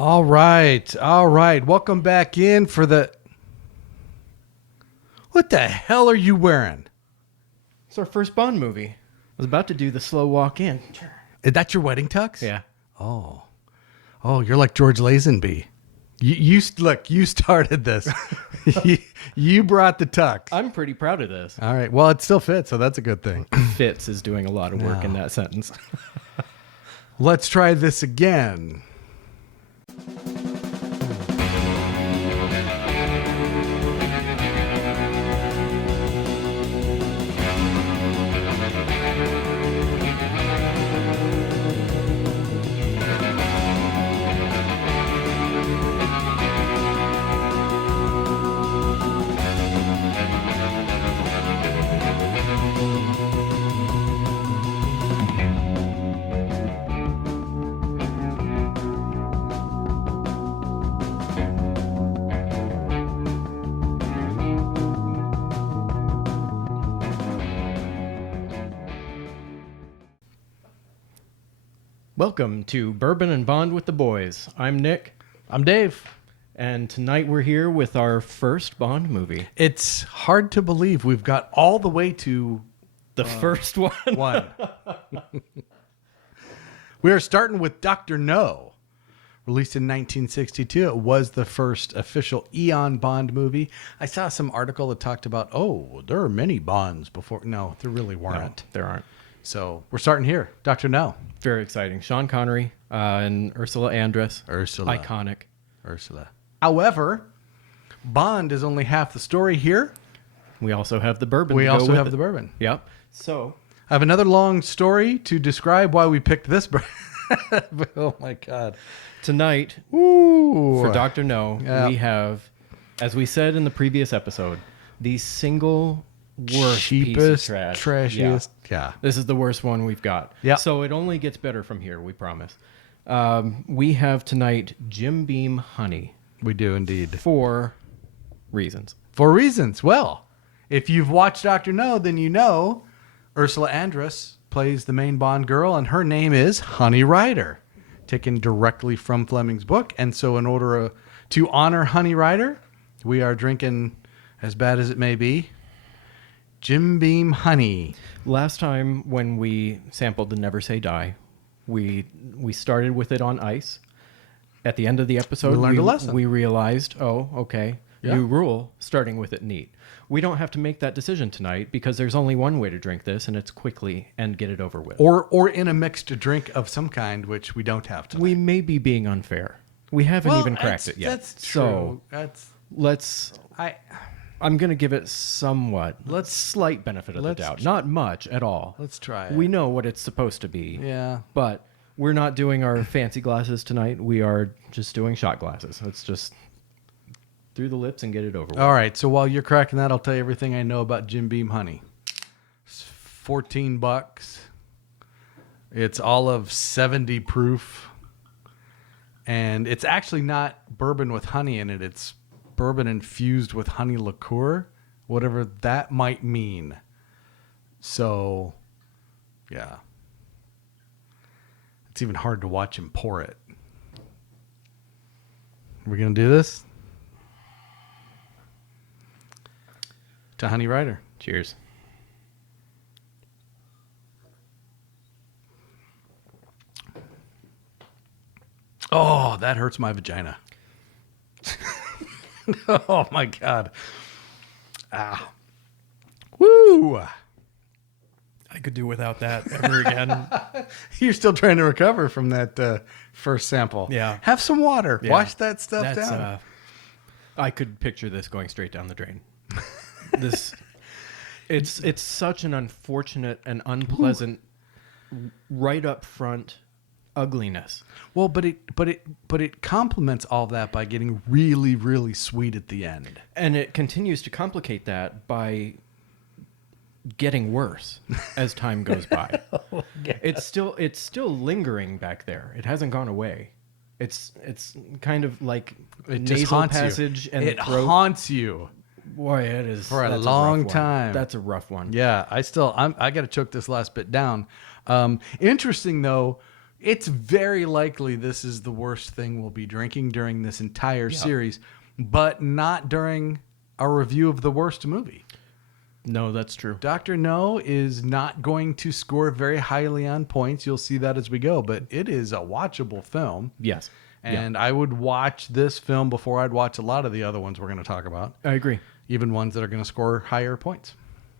All right. All right. Welcome back in for the... What the hell are you wearing? It's our first Bond movie. I was about to do the slow walk in. Is that your wedding tux? Yeah. Oh, you're like George Lazenby. Look, you started this. you brought the tux. I'm pretty proud of this. All right. Well, it still fits, so that's a good thing. Fitz is doing a lot of work in that sentence. Let's try this again. Welcome to Bourbon and Bond with the Boys. I'm Nick. I'm Dave. And tonight we're here with our first Bond movie. It's hard to believe we've got all the way to The first one. We are starting with Dr. No. Released in 1962. It was the first official Eon Bond movie. I saw some article that talked about, there are many Bonds before. No, there really weren't. No, there aren't. So we're starting here. Dr. No. Very exciting. Sean Connery and Ursula Andress. Ursula. Iconic. Ursula. However, Bond is only half the story here. We also have the bourbon. We to go also with have it. the bourbon. Yep. So I have another long story to describe why we picked this bourbon. Oh, my God. tonight, Ooh. for Dr. No, we have, as we said in the previous episode, the single worst cheapest, piece of trash. trashiest. Yeah. This is the worst one we've got. Yeah. So it only gets better from here, we promise. We have tonight Jim Beam Honey We do indeed. for reasons. For reasons. Well, if you've watched Dr. No, then you know Ursula Andress plays the main Bond girl, and her name is Honey Rider, taken directly from Fleming's book. And so in order to honor Honey Rider, we are drinking, as bad as it may be, Jim Beam Honey. Last time when we sampled the Never Say Die, we started with it on ice. At the end of the episode, We learned a lesson. We realized, okay, Yeah. new rule, starting with it neat. We don't have to make that decision tonight because there's only one way to drink this, and it's quickly and get it over with. Or in a mixed drink of some kind, which we don't have tonight. We may be being unfair. We haven't even cracked it yet. That's So true. I'm going to give it slight benefit of the doubt. Not much at all. Let's try it. We know what it's supposed to be. Yeah. But we're not doing our fancy glasses tonight. We are just doing shot glasses. It's just through the lips and get it over with. All right. So while you're cracking that, I'll tell you everything I know about Jim Beam Honey. It's $14. It's all of 70 proof. And it's actually not bourbon with honey in it. It's bourbon infused with honey liqueur, whatever that might mean. So, yeah. It's even hard to watch him pour it. We're going to do this? To Honey Rider. Cheers. Oh, that hurts my vagina. Oh, my God. Ah. Woo! I could do without that ever again. You're still trying to recover from that first sample. Yeah. Have some water. Yeah. Wash that stuff down. I could picture this going straight down the drain. It's such an unfortunate and unpleasant right up front ugliness. Well, but it complements all that by getting really, really sweet at the end. And it continues to complicate that by getting worse as time goes by. Oh, It's still lingering back there. It hasn't gone away. It's kind of like It just nasal haunts passage you. and It throat. haunts you. Boy, it is For a that's long rough one. time. That's a rough one. Yeah, I got to choke this last bit down. Interesting though, It's very likely this is the worst thing we'll be drinking during this entire series, but not during our review of the worst movie. No, that's true. Dr. No is not going to score very highly on points. You'll see that as we go, but it is a watchable film. Yes. And I would watch this film before I'd watch a lot of the other ones we're going to talk about. I agree. Even ones that are going to score higher points.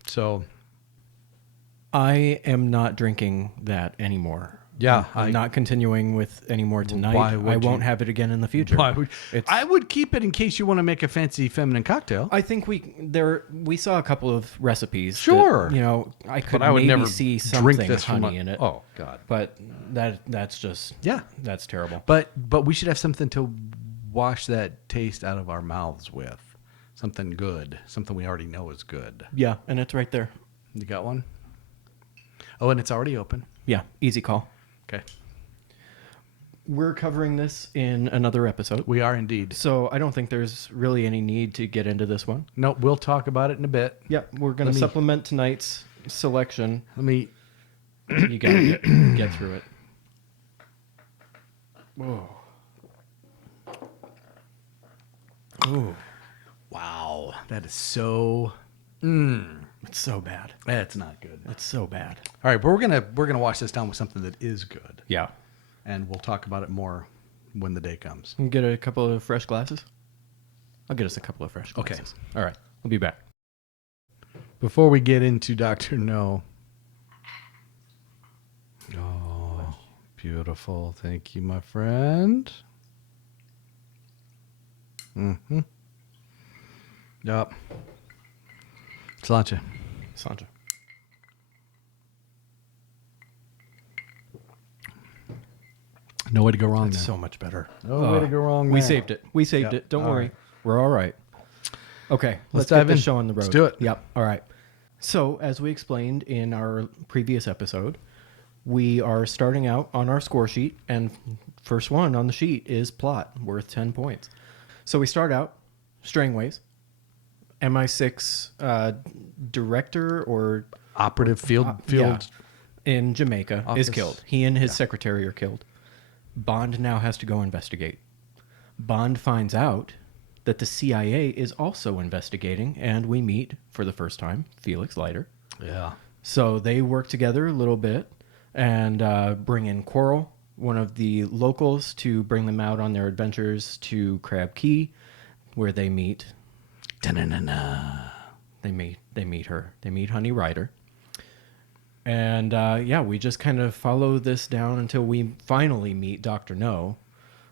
So I am not drinking that anymore. Yeah, I'm not continuing with any more tonight. Why would I won't you? have it again in the future. Why would, I would keep it in case you want to make a fancy feminine cocktail. I think we saw a couple of recipes. Sure. That, I could But I would maybe never see drink something this from honey in it. Oh God. But that's just that's terrible. But we should have something to wash that taste out of our mouths with. Something good. Something we already know is good. Yeah, and it's right there. You got one? Oh, and it's already open. Yeah, easy call. Okay. We're covering this in another episode. We are indeed. So I don't think there's really any need to get into this one. No, we'll talk about it in a bit. Yep, we're going to supplement tonight's selection. Let me. You got to get through it. Whoa. Ooh. Wow, that is so. It's so bad. That's not good. It's so bad. All right, but we're gonna wash this down with something that is good, Yeah. and we'll talk about it more when the day comes. Can you get a couple of fresh glasses? I'll get us a couple of fresh Okay. glasses. All right. We'll be back. Before we get into Dr. No. Oh, beautiful. Thank you, my friend. Mm-hmm. Yep. Sláinte. Sandra. No way to go wrong That's there. so much better. No way to go wrong We there. saved it. We saved Yep. it. Don't All worry. right. We're all right. Okay. Let's dive get this in. show on the road. Let's do it. Yep. All right. So, as we explained in our previous episode, we are starting out on our score sheet, and first one on the sheet is plot, worth 10 points. So we start out, Strangways, MI6 director or Operative field. yeah, in Jamaica Office. is killed. He and his secretary are killed. Bond now has to go investigate. Bond finds out that the CIA is also investigating, and we meet, for the first time, Felix Leiter. Yeah. So they work together a little bit and bring in Coral, one of the locals, to bring them out on their adventures to Crab Key, where they meet. Da-na-na-na. They meet her. They meet Honey Rider. And we just kind of follow this down until we finally meet Dr. No,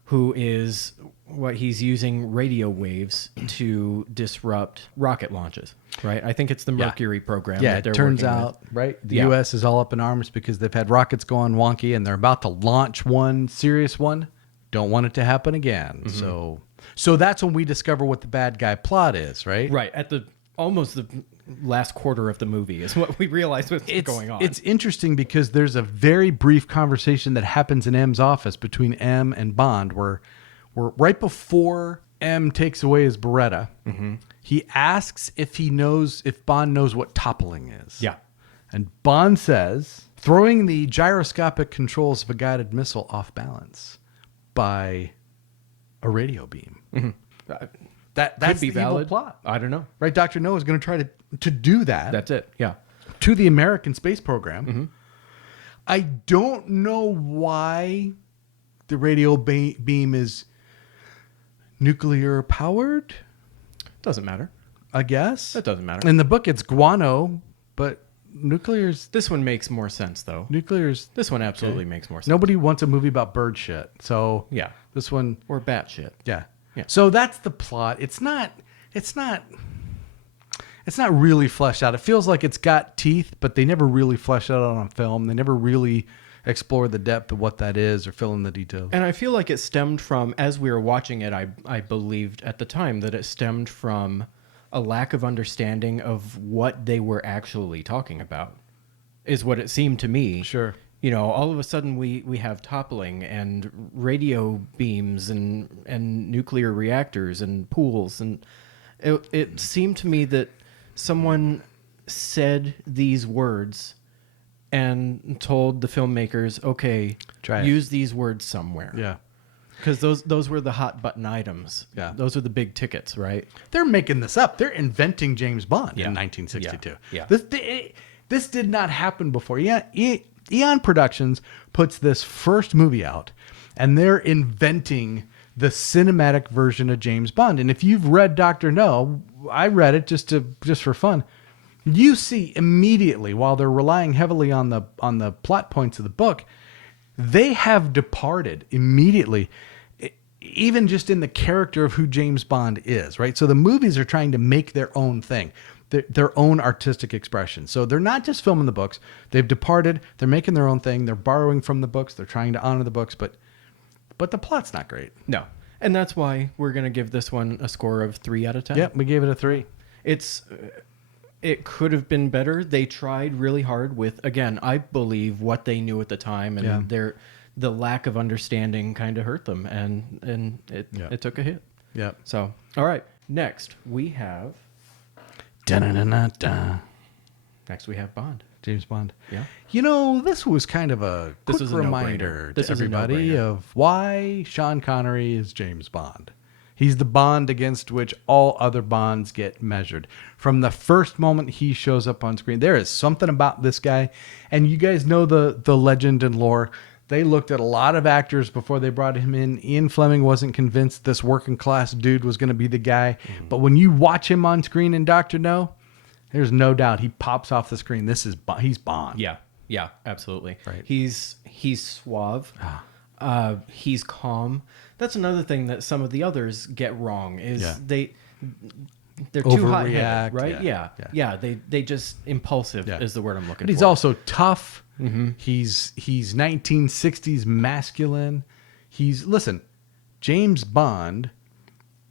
who is what he's using radio waves to disrupt rocket launches, right? I think it's the Mercury program. Yeah, that they're it turns working out, with. right? The Yeah. U.S. is all up in arms because they've had rockets going wonky and they're about to launch one serious one. Don't want it to happen again. Mm-hmm. So that's when we discover what the bad guy plot is, right? Right, at almost the last quarter of the movie is what we realize what's going on. It's interesting because there's a very brief conversation that happens in M's office between M and Bond where right before M takes away his Beretta, he asks if Bond knows what toppling is. Yeah. And Bond says, throwing the gyroscopic controls of a guided missile off balance by a radio beam. That's Could be the evil valid. plot. I don't know. Right? Dr. No is going to try to do that. That's it. Yeah. To the American space program. I don't know why the radio beam is nuclear powered, Doesn't matter. I guess. That doesn't matter. In the book, it's guano, but nuclear's... This one makes more sense, though. Nuclear's... This one absolutely makes more sense. Nobody wants a movie about bird shit. So Yeah. this one... Or bat shit. Yeah. Yeah. So that's the plot. It's not really fleshed out. It feels like it's got teeth, but they never really flesh it out on film. They never really explore the depth of what that is or fill in the details. And I feel like it stemmed from, as we were watching it, I believed at the time that it stemmed from a lack of understanding of what they were actually talking about, is what it seemed to me. Sure. You know, all of a sudden we have toppling and radio beams and nuclear reactors and pools. And it seemed to me that someone said these words and told the filmmakers, okay, Try it. use these words somewhere. Yeah. Because those were the hot button items. Yeah. Those are the big tickets, right? They're making this up. They're inventing James Bond Yeah. in 1962. Yeah. This did not happen before. Yeah, Eon Productions puts this first movie out, and they're inventing the cinematic version of James Bond. And if you've read Dr. No, I read it just for fun. You see immediately, while they're relying heavily on the plot points of the book, they have departed immediately, even just in the character of who James Bond is, right? So the movies are trying to make their own thing, their own artistic expression. So they're not just filming the books. They've departed. They're making their own thing. They're borrowing from the books. They're trying to honor the books, but the plot's not great. No. And that's why we're going to give this one a score of 3 out of 10. Yep, we gave it a 3. It could have been better. They tried really hard with, again, I believe what they knew at the time, and the lack of understanding kind of hurt them, and it took a hit. Yep. So, all right. Next, we have Dun-dun-dun-dun-dun. Bond. James Bond. Yeah. You know, this was kind of a This quick was a reminder no-brainer. This to was a everybody no-brainer. of why Sean Connery is James Bond. He's the Bond against which all other Bonds get measured. From the first moment he shows up on screen, there is something about this guy. And you guys know the legend and lore. They looked at a lot of actors before they brought him in. Ian Fleming wasn't convinced this working class dude was going to be the guy. Mm-hmm. But when you watch him on screen in Dr. No, there's no doubt he pops off the screen. He's Bond. Yeah, absolutely. Right. He's suave. He's calm. That's another thing that some of the others get wrong is they're too hot-headed, Overreact, right? yeah. Yeah. They just impulsive Yeah. is the word I'm looking But he's for. also tough. Mm-hmm. He's 1960s masculine. Listen, James Bond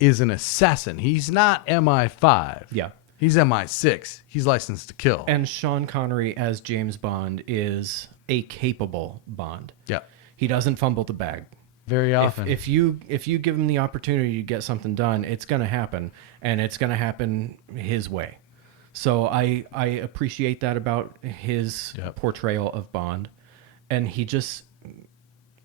is an assassin. He's not MI5. Yeah. He's MI6. He's licensed to kill. And Sean Connery as James Bond is a capable Bond. Yeah. He doesn't fumble the bag. Very often. If you give him the opportunity to get something done, it's going to happen, and it's going to happen his way. So I appreciate that about his portrayal of Bond, and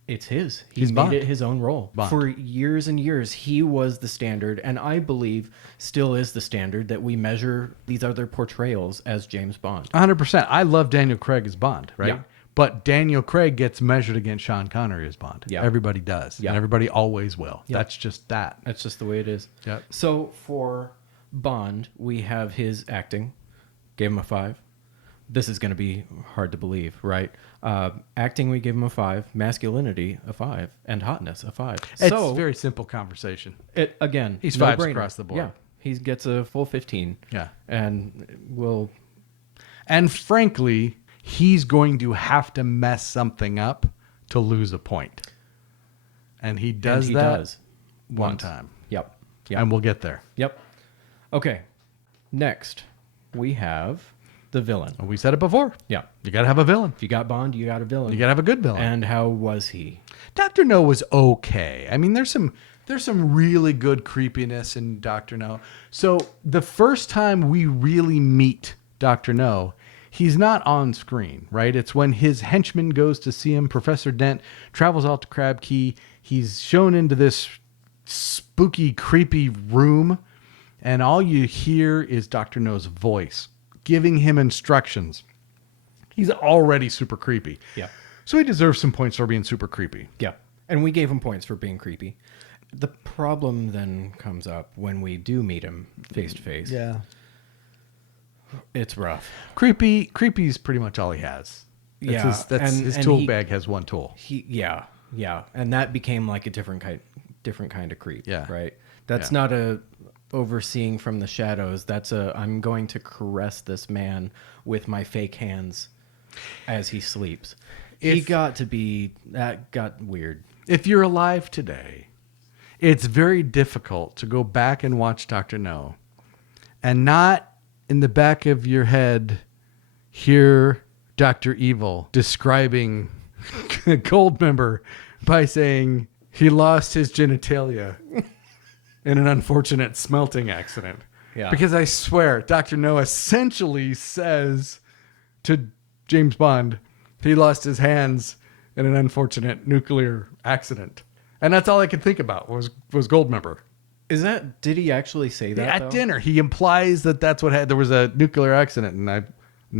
it's his. He He's made Bond. it his own role. Bond. For years and years, he was the standard, and I believe still is the standard that we measure these other portrayals as James Bond. 100%. I love Daniel Craig as Bond, right? Yeah. But Daniel Craig gets measured against Sean Connery as Bond. Yeah. Everybody does. Yeah. And everybody always will. Yeah. That's just that. That's just the way it is. Yep. So for Bond, we have his acting. Gave him a 5. This is going to be hard to believe, right? Acting, we gave him a 5. Masculinity, a 5. And hotness, a 5. It's so a very simple conversation. again, He's no 5s brainer. across the board. Yeah, he gets a full 15. Yeah. And And frankly, he's going to have to mess something up to lose a point. And he does that one once. time. Yep. And we'll get there. Yep. Okay. Next, we have the villain. We said it before. Yeah. You got to have a villain. If you got Bond, you got a villain. You got to have a good villain. And how was he? Dr. No was okay. I mean, there's some really good creepiness in Dr. No. So the first time we really meet Dr. No, he's not on screen, right? It's when his henchman goes to see him. Professor Dent travels out to Crab Key. He's shown into this spooky, creepy room, and all you hear is Dr. No's voice giving him instructions. He's already super creepy. Yeah. So he deserves some points for being super creepy. Yeah. And we gave him points for being creepy. The problem then comes up when we do meet him face to face. Yeah. It's rough. Creepy's pretty much all he has. That's Yeah, his and tool he- bag has one tool. Yeah. And that became like a different kind of creep. Yeah. Right. That's Yeah. not a overseeing from the shadows. That's I'm going to caress this man with my fake hands as he sleeps. That got weird. If you're alive today, it's very difficult to go back and watch Dr. No and not in the back of your head hear Dr. Evil describing Goldmember by saying he lost his genitalia in an unfortunate smelting accident. Yeah. Because I swear, Dr. No essentially says to James Bond, he lost his hands in an unfortunate nuclear accident. And that's all I could think about was Goldmember. Did he actually say that At dinner, he implies that that's what there was a nuclear accident, and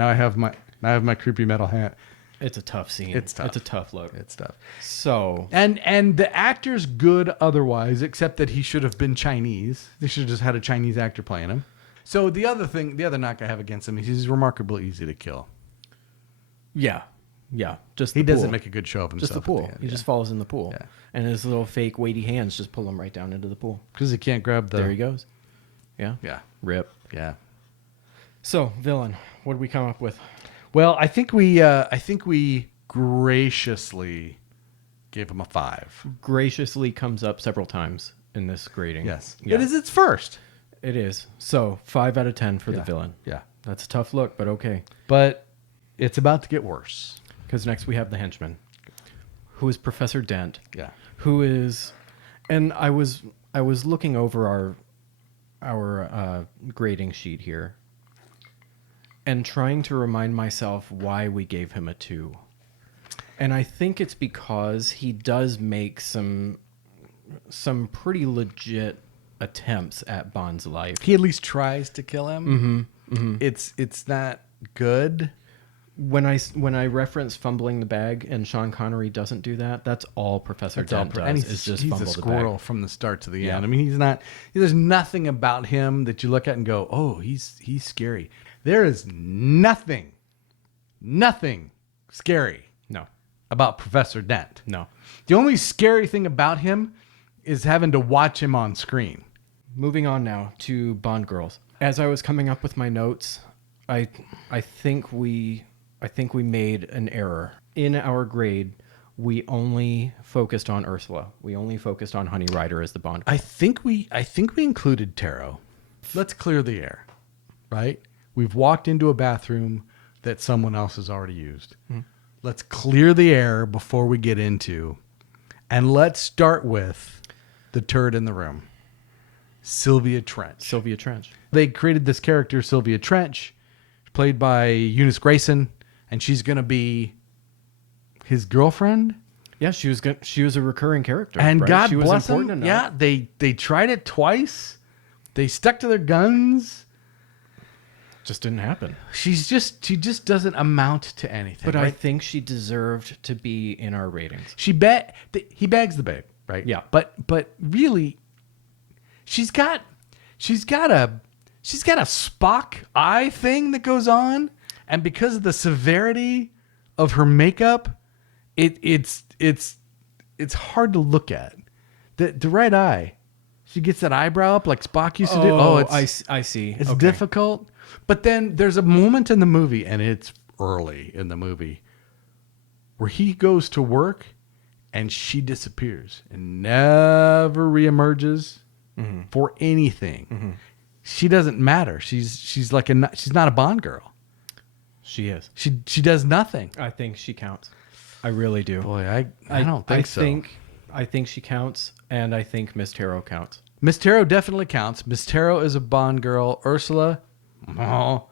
I have my creepy metal hat. It's a tough scene. It's tough. It's a tough look. It's tough. So and the actor's good otherwise, except that he should have been Chinese. They should have just had a Chinese actor playing him. So the other knock I have against him is he's remarkably easy to kill. yeah. Just He the doesn't pool. make a good show of himself. Just the pool. He just falls in the pool, Yeah. and his little fake weighty hands just pull him right down into the pool. because he can't grab the. There he goes. Yeah. Yeah, Rip. yeah. So villain, what did we come up with? Well, I think we graciously gave him a 5. Graciously comes up several times in this grading. Yes, Yeah. it is its first. It is. So 5 out of 10 for the Yeah. villain. Yeah, That's a tough look, but okay. but it's about to get worse. Because next we have the henchman, who is Professor Dent. Yeah. Who is, and I was looking over our grading sheet here, and trying to remind myself why we gave him a 2. And I think it's because he does make some pretty legit attempts at Bond's life. He at least tries to kill him. It's not good. When I reference fumbling the bag and Sean Connery doesn't do that, that's all Professor Dent does. And Is just fumble a the squirrel bag. from the start to the Yeah. end. I mean, there's nothing about him that you look at and go, oh, he's scary. There is nothing scary No, about Professor Dent. no. The only scary thing about him is having to watch him on screen. Moving on now to Bond girls. As I was coming up with my notes, I think we made an error. In our grade, we only focused on Ursula. We only focused on Honey Rider as the Bond girl. I think we included tarot. Let's clear the air, right? We've walked into a bathroom that someone else has already used. Let's clear the air before we get into, and let's start with the turd in the room, Sylvia Trench. Sylvia Trench. They created this character, Sylvia Trench, played by Eunice Grayson, and she's going to be his girlfriend. Yeah, she was a recurring character. And right? God she was bless important them. enough. Yeah, they tried it twice. They stuck to their guns. Just didn't happen. She just doesn't amount to anything. But right? I think she deserved to be in our ratings. he bags the babe, right? Yeah. But really, she's got a Spock eye thing that goes on, and because of the severity of her makeup, it's hard to look at. The right eye, she gets that eyebrow up like Spock used to do. Oh, it's I see. It's Okay. difficult. But then there's a moment in the movie, and it's early in the movie, where he goes to work and she disappears and never reemerges for anything. She doesn't matter. She's not a Bond girl. She is. She does nothing. I think she counts. I really do. Boy, I don't think so. I think she counts, and I think Miss Tarot counts. Miss Tarot definitely counts. Miss Tarot is a Bond girl. Ursula, no.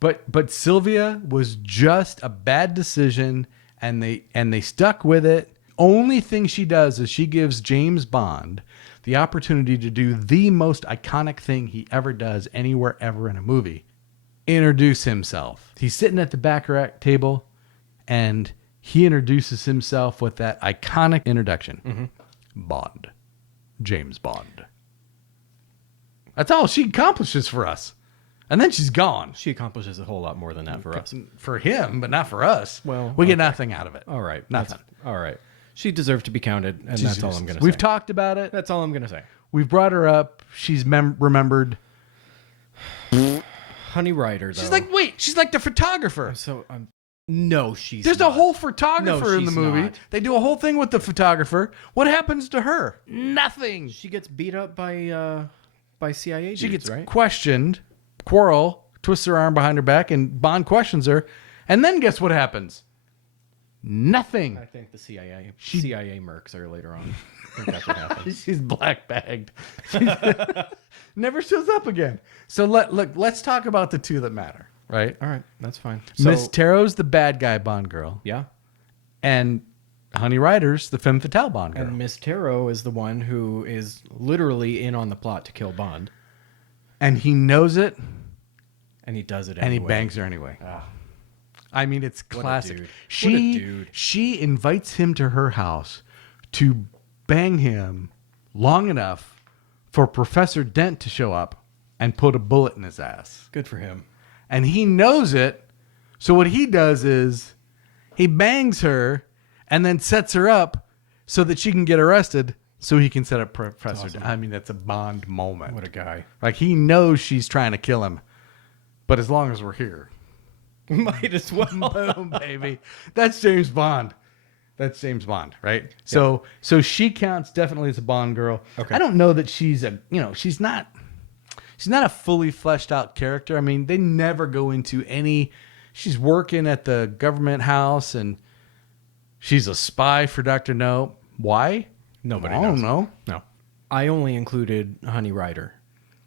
But Sylvia was just a bad decision, and they stuck with it. Only thing she does is she gives James Bond the opportunity to do the most iconic thing he ever does anywhere ever in a movie: introduce himself. He's sitting at the Baccarat table, and he introduces himself with that iconic introduction. Bond. James Bond. That's all she accomplishes for us. And then she's gone. She accomplishes a whole lot more than that for us. For him, but not for us. Well, we get nothing out of it. All right. Nothing. All right. She deserved to be counted, and that's all I'm going to say. We've talked about it. That's all I'm going to say. We've brought her up. She's remembered. Honey Rider, though. She's like the photographer. So, no, she's There's not. a whole photographer No, in the she's movie. not. They do a whole thing with the photographer. What happens to her? Nothing. She gets beat up by CIA She dudes, gets right? questioned. Quarrel twists her arm behind her back, and Bond questions her. And then guess what happens? Nothing. I think the CIA mercs are later on. I think that's what happens. She's black bagged. Never shows up again. So let's talk about the two that matter. right? All right, that's fine. Miss Taro's the bad guy Bond girl, yeah. and Honey Rider's the femme fatale Bond girl. And Miss Tarot is the one who is literally in on the plot to kill Bond. And he knows it, And he does it and anyway. he bangs her anyway. Ah, I mean, it's what a classic. dude. She What a dude. she invites him to her house to bang him long enough for Professor Dent to show up and put a bullet in his ass. good for him. And he knows it. So what he does is he bangs her and then sets her up so that she can get arrested so he can set up Professor awesome. Dent. I mean, that's a Bond moment. What a guy. Like, he knows she's trying to kill him. But as long as we're here. Might as well. Boom, baby. That's James Bond. That's James Bond, right? So she counts definitely as a Bond girl. Okay. I don't know that she's she's not a fully fleshed out character. I mean, they never go into any. She's working at the government house and she's a spy for Dr. No. Why? Nobody I knows. don't know. No. I only included Honey Rider.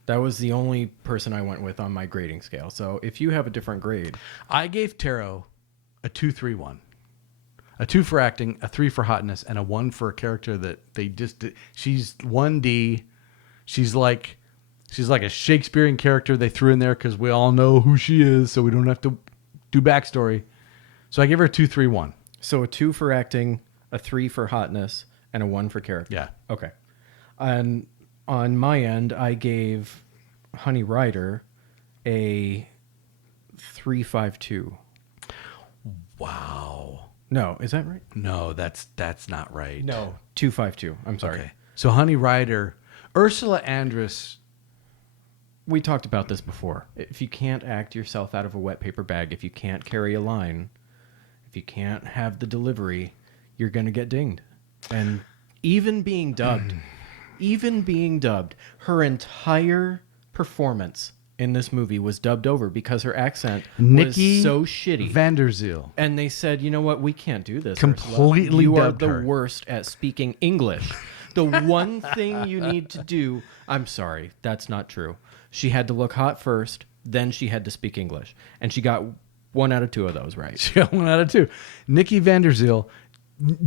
That was the only person I went with on my grading scale. So if you have a different grade. I gave Tarot a 2-3-1. A 2 for acting, a 3 for hotness, and a 1 for a character that they just did. She's 1D. She's like a Shakespearean character they threw in there because we all know who she is, so we don't have to do backstory. So I gave her a 2-3-1. So a 2 for acting, a 3 for hotness, and a 1 for character. Yeah. Okay. And on my end, I gave Honey Rider a 3.52. Wow. No, is that right? No, that's not right. No, 2.52. I'm sorry. Okay. So Honey Rider, Ursula Andress. We talked about this before. If you can't act yourself out of a wet paper bag, if you can't carry a line, if you can't have the delivery, you're going to get dinged. And even being dubbed, her entire performance in this movie was dubbed over because her accent Nikki was so shitty. Vanderzeel. And they said, you know what? We can't do this. Completely Ursula. You are dubbed the her. worst at speaking English. The one thing you need to do. I'm sorry, that's not true. She had to look hot first, then she had to speak English, and she got 1 out of 2 of those right. She got 1 out of 2. Nikki Vanderzeel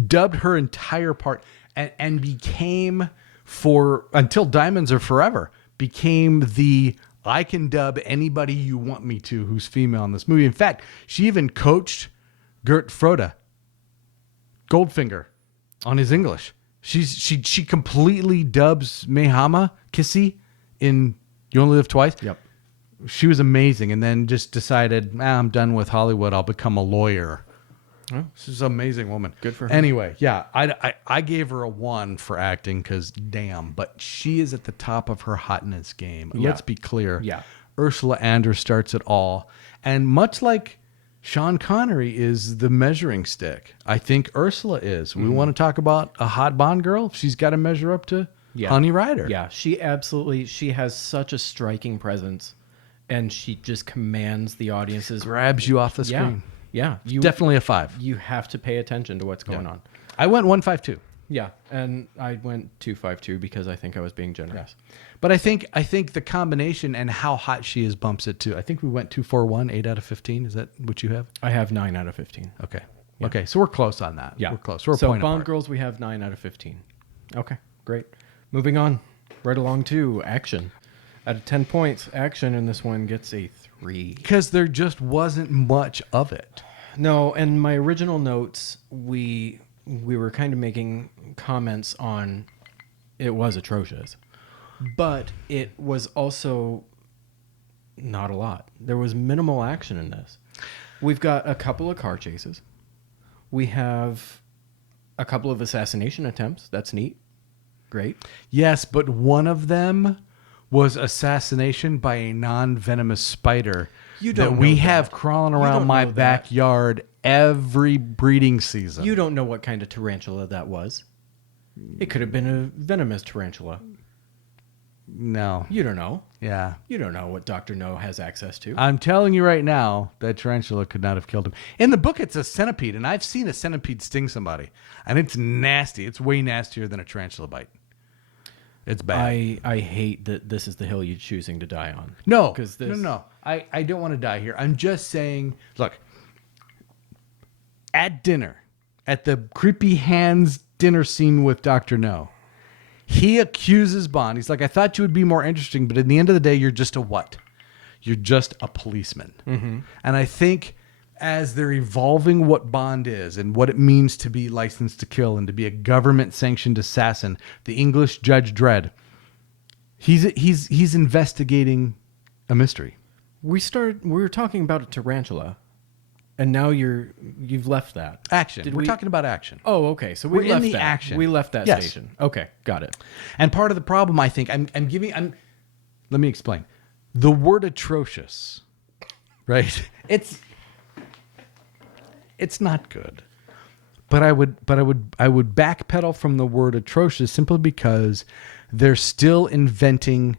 dubbed her entire part and became, for until Diamonds Are Forever, became the I can dub anybody you want me to who's female in this movie. In fact, she even coached Gert Frode, Goldfinger, on his English. She completely dubs Mehama Kissy in You Only Live Twice. Yep. She was amazing, and then just decided, I'm done with Hollywood. I'll become a lawyer. Oh. She's an amazing woman. Good for her. Anyway, yeah, I gave her a 1 for acting because damn, but she is at the top of her hotness game. Yeah. Let's be clear. Yeah. Ursula Andress starts it all, and much like Sean Connery is the measuring stick, I think Ursula is. We want to talk about a hot Bond girl. She's got to measure up to Honey Rider. Yeah, she has such a striking presence, and she just commands the audience's Grabs you off the screen. Yeah, Definitely a 5. You have to pay attention to what's going on. I went 1-5-2. Yeah, and I went 2.52 because I think I was being generous. But I think the combination and how hot she is bumps it too. I think we went 2-4-1, 8 out of 15. Is that what you have? I have 9 out of 15. Okay. Yeah. Okay. So we're close on that. Yeah, We're close. We're a so point Bond apart. girls, we have 9 out of 15. Okay, great. Moving on, right along to action. Out of 10 points, action in this one gets a 3. Because there just wasn't much of it. No, and my original notes, we were kind of making comments on it was atrocious, but it was also not a lot. There was minimal action in this. We've got a couple of car chases. We have a couple of assassination attempts. That's neat. Great. Yes, but one of them was assassination by a non-venomous spider You don't that we know have that. crawling You around don't my know that. backyard every breeding season. You don't know what kind of tarantula that was. It could have been a venomous tarantula. No. You don't know. Yeah. You don't know what Dr. No has access to. I'm telling you right now, that tarantula could not have killed him. In the book, it's a centipede, and I've seen a centipede sting somebody, and it's nasty. It's way nastier than a tarantula bite. It's bad. I hate that this is the hill you're choosing to die on. No, 'Cause this- no. I don't want to die here. I'm just saying, look, at dinner, at the creepy hands dinner scene with Dr. No, he accuses Bond. He's like, I thought you would be more interesting, but at the end of the day, you're just a what? You're just a policeman. Mm-hmm. And I think as they're evolving what Bond is and what it means to be licensed to kill and to be a government-sanctioned assassin, the English Judge Dredd, he's investigating a mystery. We were talking about a tarantula, and now you've left that. Action. We're talking about action. Oh, okay. So We're we in left the that. action. We left that Yes. station. Okay, got it. And part of the problem, I think, let me explain. The word atrocious, right? It's not good. But I would backpedal from the word atrocious simply because they're still inventing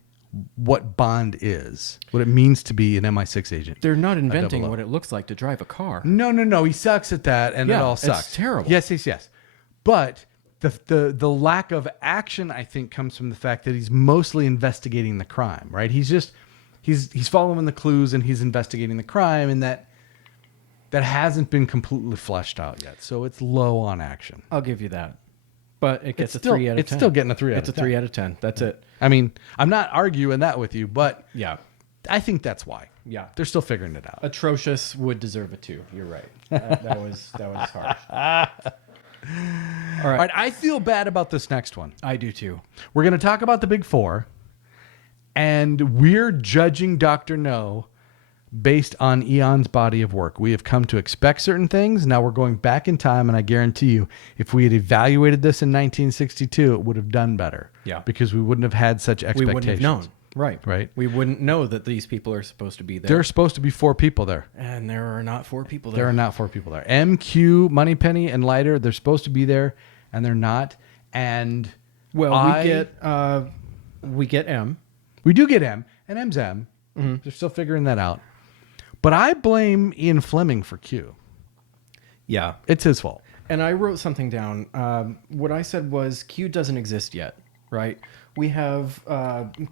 what Bond is, what it means to be an MI6 agent. They're not A inventing 00. what it looks like to drive a car. No. He sucks at that, and it Yeah, all it's sucks. terrible. Yes. But the lack of action, I think, comes from the fact that he's mostly investigating the crime, right? He's following the clues and he's investigating the crime, and that hasn't been completely fleshed out yet. So it's low on action. I'll give you that. But it gets It's a 3 out of 10. It's still getting a 3 out of 10. It's a 3 out of 10. That's it. I mean, I'm not arguing that with you, but Yeah. I think that's why. Yeah. They're still figuring it out. Atrocious would deserve a 2. You're right. That was harsh. All All right, I feel bad about this next one. I do too. We're going to talk about the Big Four, and we're judging Dr. No based on Eon's body of work. We have come to expect certain things. Now we're going back in time, and I guarantee you, if we had evaluated this in 1962, it would have done better. Yeah. Because we wouldn't have had such We expectations. wouldn't have known. Right. Right. We wouldn't know that these people are supposed to be there. There are supposed to be 4 people there. And there are not 4 people There there. are not 4 people there. MQ, Moneypenny, and Leiter, they're supposed to be there, and they're not. And Well, we get M. we do get M, and M's M. Mm-hmm. They're still figuring that out. But I blame Ian Fleming for Q. Yeah. It's his fault. And I wrote something down. What I said was Q doesn't exist yet, right? We have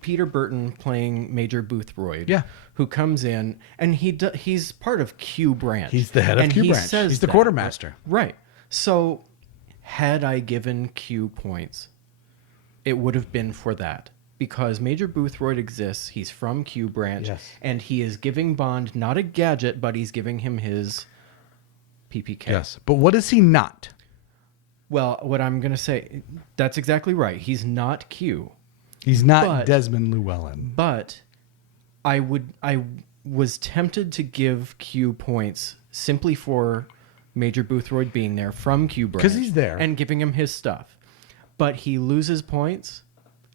Peter Burton playing Major Boothroyd, Yeah. who comes in, and he's part of Q branch. He's the head of and Q he branch. says He's the that, quartermaster. Right. So had I given Q points, it would have been for that. Because Major Boothroyd exists, he's from Q branch, Yes. and he is giving Bond not a gadget, but he's giving him his PPK. Yes. But what is he not? Well, what I'm going to say, that's exactly right. He's not Q. He's not But- Desmond Llewellyn. But I was tempted to give Q points simply for Major Boothroyd being there from Q branch. 'Cause he's there. And giving him his stuff. But he loses points.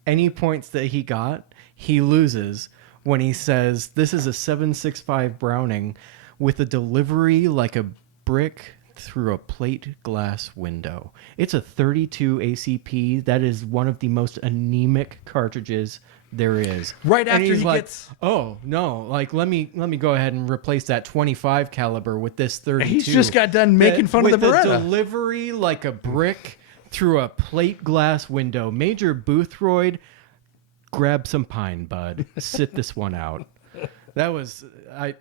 Any points that he got, he loses when he says, this is a 7.65 Browning with a delivery like a brick through a plate glass window. It's a 32 ACP. That is one of the most anemic cartridges there is. Right And after he's he like, gets- oh no, like let me go ahead and replace that 25 caliber with this 32. He's just got done making fun of the With a Beretta. delivery like a brick through a plate glass window. Major Boothroyd, grab some pine, bud. Sit this one out. That was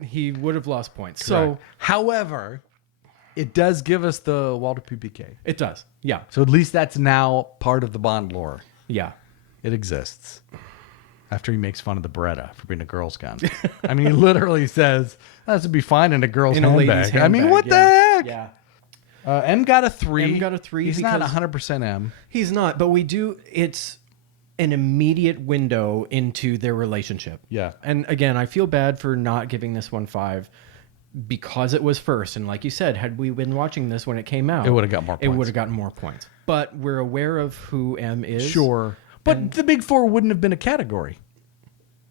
he would have lost points. So Correct. However, it does give us the Walter PPK. it does. Yeah. So at least that's now part of the Bond lore. Yeah. It exists. After he makes fun of the Beretta for being a girl's gun. I mean, he literally says, that would be fine in a girl's In a handbag. lady's handbag. I mean, what yeah. the heck? Yeah. M got a 3. M got a 3 He's not because- 100% M. He's not, but it's an immediate window into their relationship. Yeah. And again, I feel bad for not giving this one 5 because it was first. And like you said, had we been watching this when it came out, It would have got more It points. would have gotten more points. But we're aware of who M is. Sure. But the Big Four wouldn't have been a category,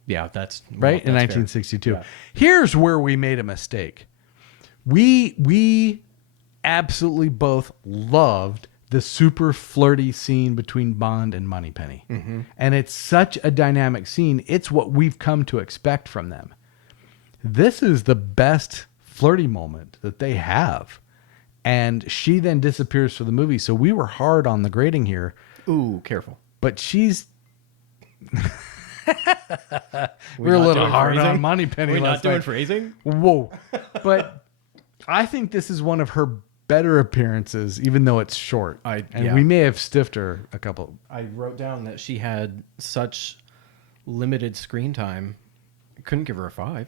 Yeah, that's right? In that's 1962. fair. Yeah. Here's where we made a mistake. We absolutely both loved the super flirty scene between Bond and Moneypenny. Mm-hmm. And it's such a dynamic scene. It's what we've come to expect from them. This is the best flirty moment that they have. And she then disappears for the movie. So we were hard on the grading here, Ooh, careful. but she's We're a not little doing hard phrasing? on Moneypenny We're not last doing night. phrasing? Whoa. But I think this is one of her better appearances, even though it's short. Yeah. We may have stiffed her a couple. I wrote down that she had such limited screen time. I couldn't give her a 5.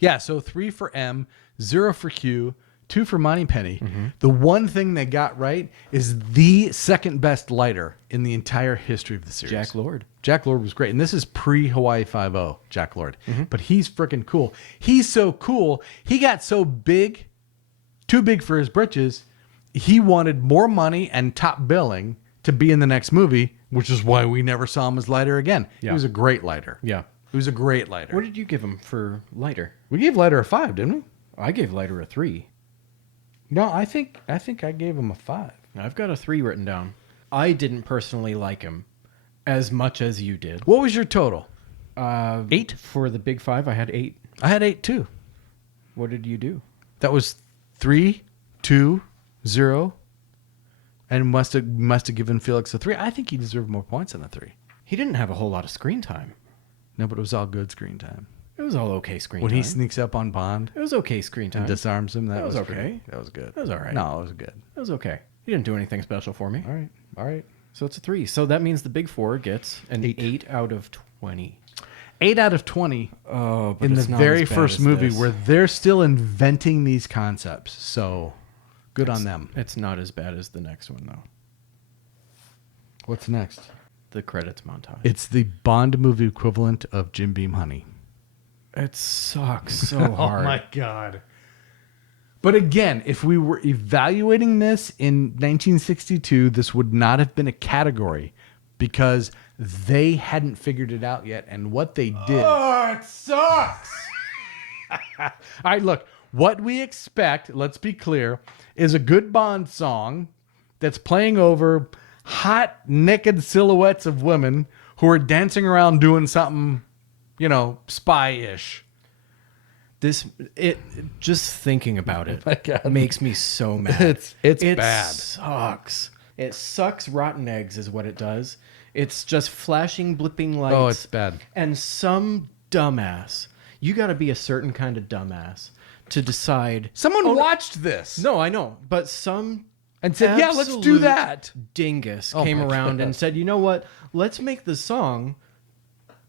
Yeah, so 3 for M, 0 for Q, 2 for Moneypenny. The one thing they got right is the second best lighter in the entire history of the series. Jack Lord. Jack Lord was great. And this is pre-Hawaii Five-0 Jack Lord. But he's freaking cool. He's so cool. He got so big, too big for his britches. He wanted more money and top billing to be in the next movie, which is why we never saw him as lighter again. Yeah. He was a great lighter. Yeah. He was a great lighter. What did you give him for lighter? We gave lighter a 5, didn't we? I gave lighter a 3. No, I think I gave him a 5. I've got a 3 written down. I didn't personally like him as much as you did. What was your total? 8? For the big 5, I had 8. I had 8 too. What did you do? That was 3, 2, 0, and must have given Felix a 3. I think he deserved more points than a 3. He didn't have a whole lot of screen time. No, but it was all good screen time. It was all okay screen When time. he sneaks up on Bond It was okay screen time. and disarms him, that was was okay. pretty- that was good. That was all right. No, it was good. It was okay. He didn't do anything special for me. All right. So it's a 3. So that means the big 4 gets an 8. 8 out of 20. 8 out of 20 Oh, but in the it's not very as bad first as movie this. where they're still inventing these concepts. So good on them. It's not as bad as the next one, though. What's next? The credits montage. It's the Bond movie equivalent of Jim Beam Honey. It sucks so hard. God. But again, if we were evaluating this in 1962, this would not have been a category because they hadn't figured it out yet. And what they did. Oh, it sucks. All right, look, what we expect, let's be clear, is a good Bond song that's playing over hot, naked silhouettes of women who are dancing around doing something, spy-ish. Just thinking about it my God. makes me so mad. It's It bad. sucks. It sucks rotten eggs is what it does. It's just flashing, blipping lights. Oh, it's bad. And some dumbass. You got to be a certain kind of dumbass to decide. Someone watched this. No, I know, but some And said, yeah, let's do absolute that. dingus Oh came my around God. and said, you know what? Let's make the song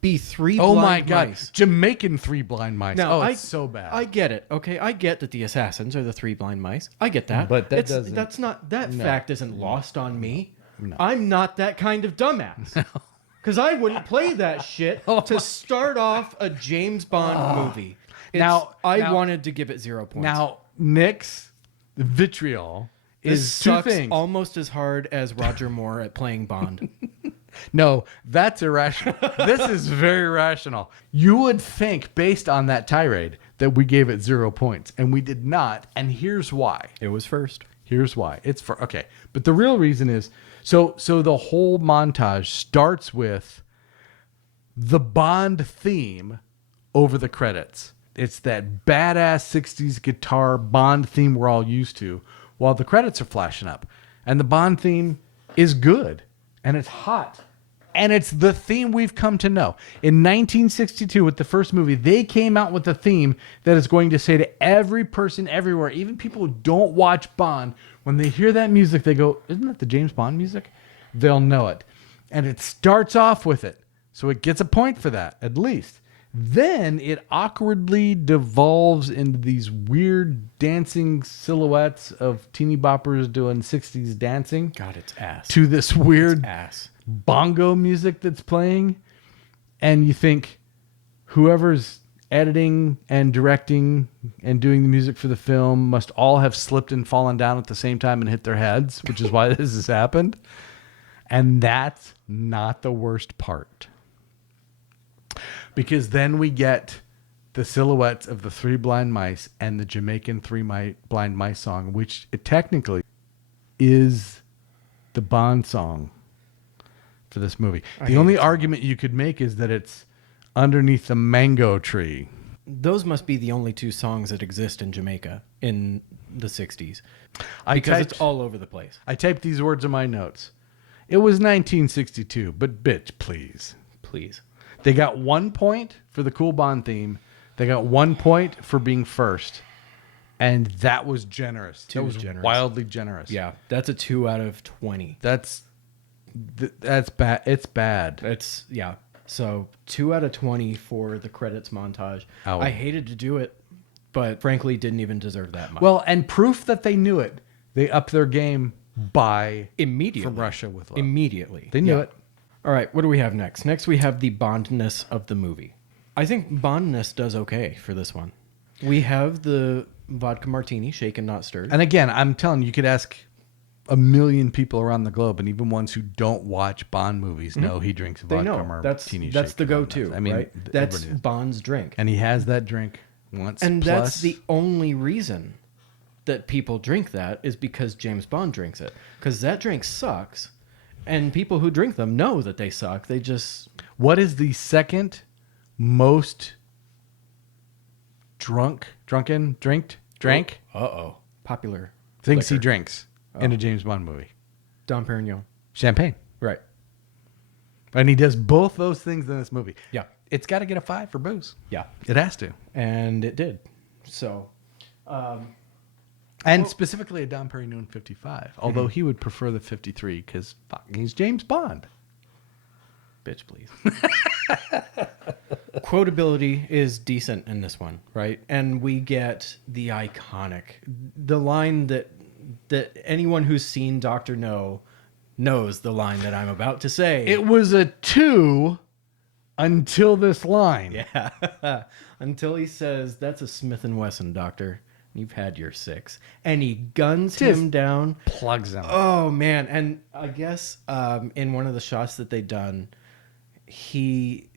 be 3 Oh blind my God. mice. Jamaican 3 blind mice. Now, It's so bad. I get it. Okay, I get that the assassins are the 3 blind mice. I get that. But that doesn't- That's not that No. fact isn't lost on me. No. I'm not that kind of dumbass. Because I wouldn't play that shit to start off a James Bond movie. I wanted to give it 0 points. Now, Nick's vitriol this is two sucks things. almost as hard as Roger Moore at playing Bond. No, that's irrational. This is very rational. You would think, based on that tirade, that we gave it 0 points, and we did not. And here's why. It was first. Here's why. It's for okay. But the real reason is so the whole montage starts with the Bond theme over the credits. It's that badass 60s guitar Bond theme we're all used to while the credits are flashing up. And the Bond theme is good and it's hot. And it's the theme we've come to know. In 1962, with the first movie, they came out with a theme that is going to say to every person everywhere, even people who don't watch Bond, when they hear that music, they go, isn't that the James Bond music? They'll know it. And it starts off with it. So it gets a point for that, at least. Then it awkwardly devolves into these weird dancing silhouettes of teeny boppers doing 60s dancing God, it's ass. to this weird Ass. bongo music that's playing, and you think whoever's editing and directing and doing the music for the film must all have slipped and fallen down at the same time and hit their heads, which is why this has happened. And that's not the worst part, because then we get the silhouettes of the 3 blind mice and the Jamaican 3 blind mice song, which it technically is the Bond song for this movie. The only argument you could make is that it's underneath the mango tree. Those must be the only 2 songs that exist in Jamaica in the 60s. I Because typed, it's all over the place. I typed these words in my notes. It was 1962, but bitch, please. Please. They got 1 point for the cool Bond theme. They got 1 point for being first. And that was generous. That was generous. Wildly generous. Yeah, that's a 2 out of 20. That's bad. It's bad. It's yeah. So 2 out of 20 for the credits montage. Oh. I hated to do it, but frankly didn't even deserve that much. Well, and proof that they knew it. They upped their game by immediately From Russia with Love. Immediately. They knew it. All right, what do we have next? Next we have the Bondness of the movie. I think Bondness does okay for this one. We have the vodka martini, shaken not stirred. And again, I'm telling you, you could ask a million people around the globe, and even ones who don't watch Bond movies know he drinks vodka they know martini. that's the shaken not go-to. stirred. I mean, right? That's everybody knows. Bond's drink, And he has that drink once. and plus. that's the only reason that people drink that is because James Bond drinks it. Because that drink sucks, and people who drink them know that they suck. They just What is the second most drank popular things he liquor. drinks in a James Bond movie? Dom Perignon. Champagne. Right. And he does both those things in this movie. Yeah. It's got to get a 5 for booze. Yeah. It has to. And it did. So, And specifically a Dom Perignon 55. Although he would prefer the 53 because he's James Bond. bitch, please. Quotability is decent in this one, right? And we get the iconic, the line that anyone who's seen Dr. No knows the line that I'm about to say. It was a 2 until this line. Yeah. Until he says, "That's a Smith & Wesson, Doctor. You've had your 6." And he guns him down. Plugs him. Oh, man. And I guess in one of the shots that they done, he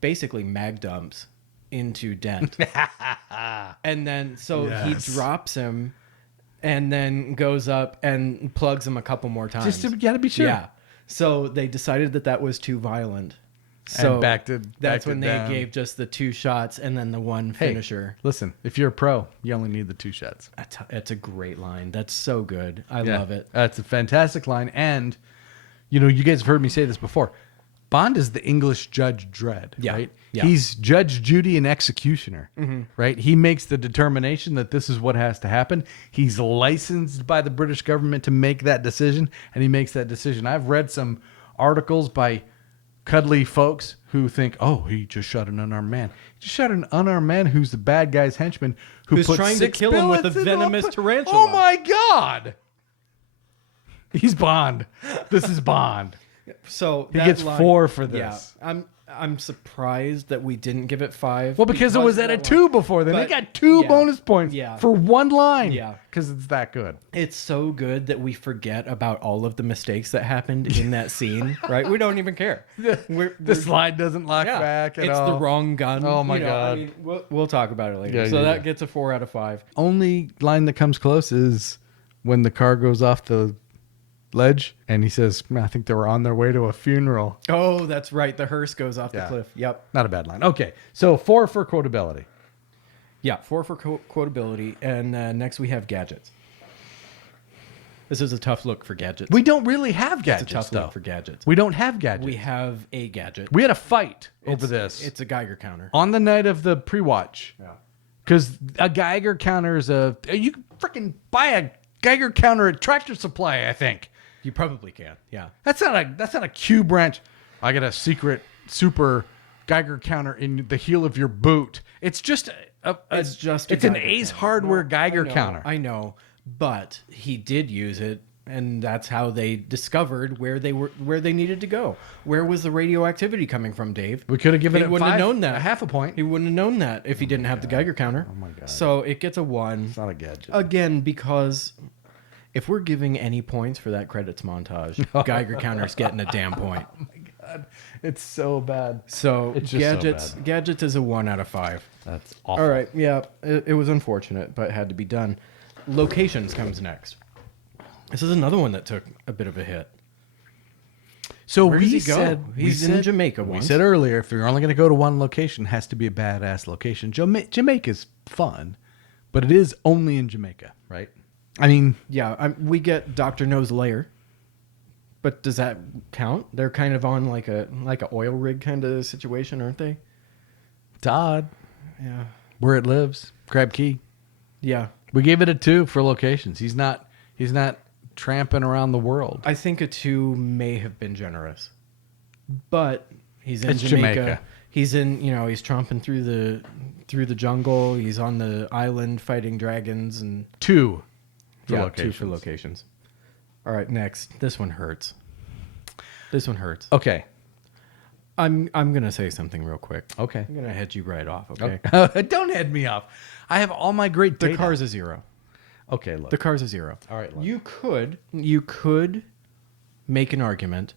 basically mag dumps into Dent. And then so he drops him and then goes up and plugs him a couple more times. Just to gotta be sure. Yeah. So they decided that was too violent. So and that's when they gave just the 2 shots and then the one finisher. Listen, if you're a pro, you only need the 2 shots. That's a great line. That's so good. I love it. That's a fantastic line. And, you guys have heard me say this before. Bond is the English Judge Dredd, right? Yeah. He's Judge Judy and executioner, right? He makes the determination that this is what has to happen. He's licensed by the British government to make that decision, and he makes that decision. I've read some articles by cuddly folks who think, oh, he just shot an unarmed man. He just shot an unarmed man who's the bad guy's henchman Who's put trying to 6 kill him with a bullets in venomous the- tarantula. Oh, my God. He's Bond. This is Bond. So He that gets line, 4 for this. Yeah, I'm surprised that we didn't give it 5. Well, because it was of at a that 2 line. before then. They But, got 2 yeah, bonus points yeah. for one line. Yeah. Because it's that good. It's so good that we forget about all of the mistakes that happened in that scene, right? We don't even care. The slide doesn't lock back at it's all. the wrong gun. Oh, my God. I mean, we'll talk about it later. Yeah, so yeah, that yeah. gets a 4 out of 5. Only line that comes close is when the car goes off the ledge and he says, I think they were on their way to a funeral. Oh, that's right. The hearse goes off the cliff. Yep. Not a bad line. Okay. So 4 for quotability. Yeah, 4 for quotability. And next we have gadgets. This is a tough look for gadgets. We don't really have gadgets, It's a tough though. look for gadgets. We don't have gadgets. We have a gadget. We had a fight over this It's a Geiger counter. on the night of the pre-watch. Yeah. Because a Geiger counter is you can freaking buy a Geiger counter at Tractor Supply, I think. You probably can. Yeah. That's not a Q branch. I got a secret super Geiger counter in the heel of your boot. It's just It's an an Ace Hardware Geiger counter. I know, but he did use it, and that's how they discovered where they needed to go. Where was the radioactivity coming from, Dave? We could have given He it wouldn't have 5, known that. a half a point. He wouldn't have known that if he didn't have the Geiger counter. Oh my God. So it gets a 1. It's not a gadget. Again, because if we're giving any points for that credits montage, Geiger counter's getting a damn point. Oh my God, it's so bad. So It's just so gadgets, bad. gadgets is a 1 out of 5. That's awful. All right, yeah, it was unfortunate, but it had to be done. Locations comes next. This is another one that took a bit of a hit. So Where we does he go? said He's we in said- Jamaica We once. said earlier, if you're only going to go to one location, it has to be a badass location. Jamaica's fun, but it is only in Jamaica, right? I mean, Yeah, we get Dr. No's lair. But does that count? They're kind of on like a oil rig kind of situation, aren't they? It's odd. Yeah. Where it lives. Crab Key. Yeah. We gave it a 2 for locations. He's not tramping around the world. I think a 2 may have been generous. But he's in It's Jamaica. He's in, he's tromping through the jungle. He's on the island fighting dragons and 2 for yeah, locations. 2 for locations. All right, next. This one hurts. Okay. I'm going to say something real quick. Okay. I'm going to head you right off, okay? Don't head me off. I have all my great data. The car's a 0. Okay, look. The car's a 0. All right, look. You could make an argument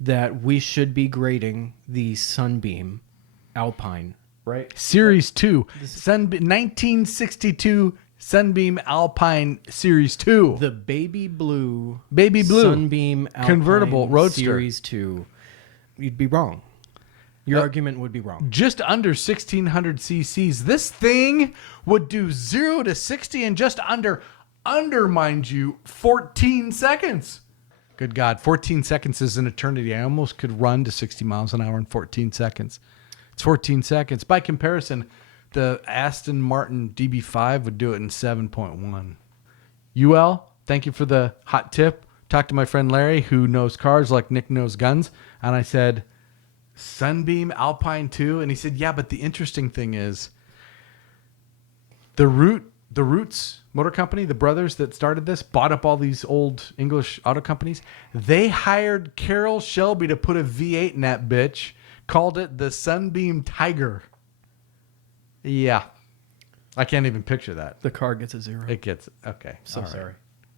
that we should be grading the Sunbeam Alpine, right? Series 2. 1962 Sunbeam Alpine Series 2. The baby blue Sunbeam Alpine convertible roadster. Series 2. You'd be wrong. Your argument would be wrong. Just under 1600 cc's. This thing would do 0 to 60 in just under, mind you, 14 seconds. Good God, 14 seconds is an eternity. I almost could run to 60 miles an hour in 14 seconds. It's 14 seconds. By comparison, the Aston Martin DB5 would do it in 7.1. UL, thank you for the hot tip. Talked to my friend Larry, who knows cars like Nick knows guns. And I said, Sunbeam Alpine 2? And he said, yeah, but the interesting thing is the Roots Motor Company, the brothers that started this, bought up all these old English auto companies. They hired Carroll Shelby to put a V8 in that bitch, called it the Sunbeam Tiger. Yeah. I can't even picture that. The car gets a 0. It gets, okay. So all right. sorry.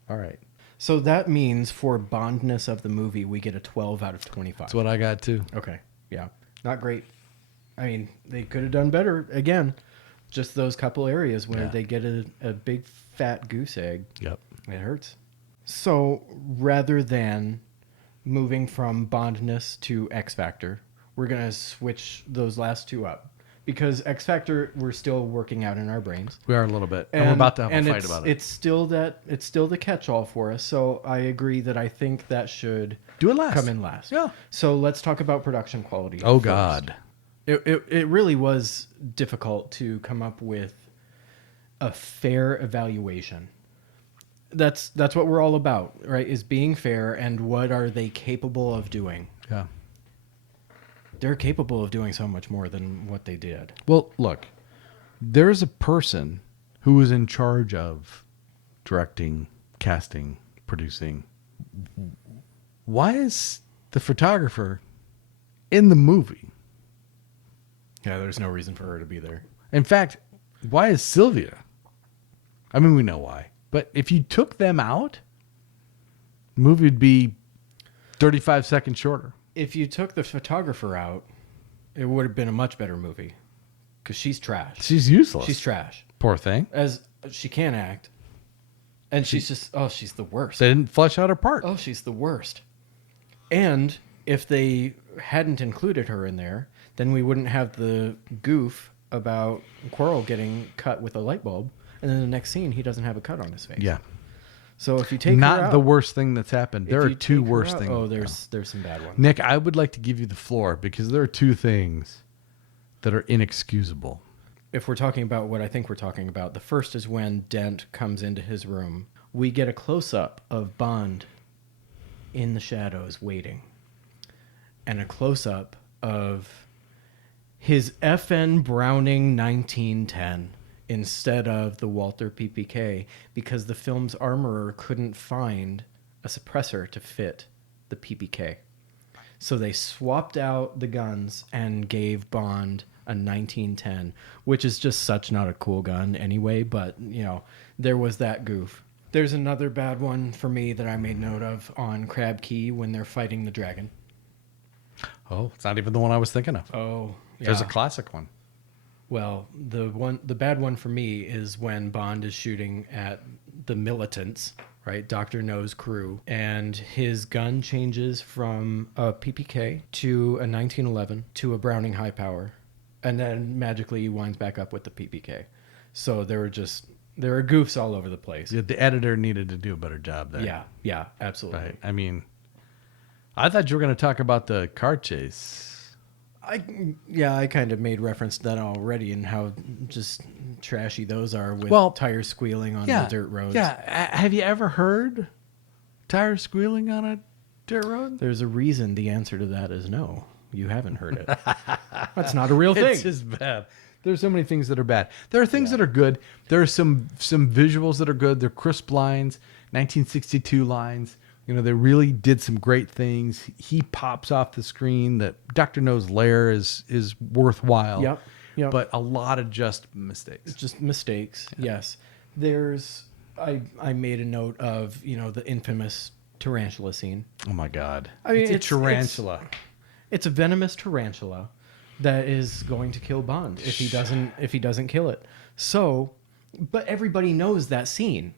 All right. So that means for Bondness of the movie, we get a 12 out of 25. That's what I got too. Okay. Yeah. Not great. I mean, they could have done better. Again, just those couple areas where they get a big fat goose egg. Yep. It hurts. So rather than moving from Bondness to X Factor, we're going to switch those last 2 up. Because X Factor, we're still working out in our brains. We are a little bit. And we're about to have a fight about it. It's still the catch-all for us. So I agree that I think that should do it last. Come in last. Yeah. So let's talk about production quality. Oh, first. God. It really was difficult to come up with a fair evaluation. That's what we're all about, right? Is being fair and what are they capable of doing? Yeah. They're capable of doing so much more than what they did. Well, look, there's a person who is in charge of directing, casting, producing. Why is the photographer in the movie? Yeah, there's no reason for her to be there. In fact, why is Sylvia? I mean, we know why. But if you took them out, the movie would be 35 seconds shorter. If you took the photographer out, it would have been a much better movie. Because she's trash. She's useless. She's trash. Poor thing. As she can't act. And she's she's the worst. They didn't flesh out her part. Oh, she's the worst. And if they hadn't included her in there, then we wouldn't have the goof about Quirrell getting cut with a light bulb. And then the next scene, he doesn't have a cut on his face. Yeah. So if you take not her out, the worst thing that's happened. There are 2 worse things. Oh, there's some bad ones. Nick, I would like to give you the floor because there are 2 things that are inexcusable. If we're talking about what I think we're talking about, the first is when Dent comes into his room. We get a close-up of Bond in the shadows waiting. And a close-up of his FN Browning 1910 instead of the Walther PPK because the film's armorer couldn't find a suppressor to fit the PPK. So they swapped out the guns and gave Bond a 1910, which is just such not a cool gun anyway, but, there was that goof. There's another bad one for me that I made note of on Crab Key when they're fighting the dragon. Oh, it's not even the one I was thinking of. Oh, yeah. There's a classic one. Well, the bad one for me is when Bond is shooting at the militants, right? Dr. No's crew, and his gun changes from a PPK to a 1911 to a Browning high power, and then magically he winds back up with the PPK. So there are goofs all over the place. Yeah, the editor needed to do a better job there. Yeah, absolutely. Right. I mean, I thought you were going to talk about the car chase. I kind of made reference to that already and how just trashy those are with tires squealing on the dirt roads. Yeah. Have you ever heard tires squealing on a dirt road? There's a reason the answer to that is no. You haven't heard it. That's not a real thing. It's just bad. There's so many things that are bad. There are things that are good. There are some visuals that are good. They're crisp lines, 1962 lines. You know, they really did some great things. He pops off the screen. That Dr. No's lair is worthwhile. Yep. But a lot of just mistakes. Just mistakes. Yeah. Yes. There's I made a note of, the infamous tarantula scene. Oh my God. I mean, it's a tarantula. It's a venomous tarantula that is going to kill Bond if he doesn't kill it. So, but everybody knows that scene.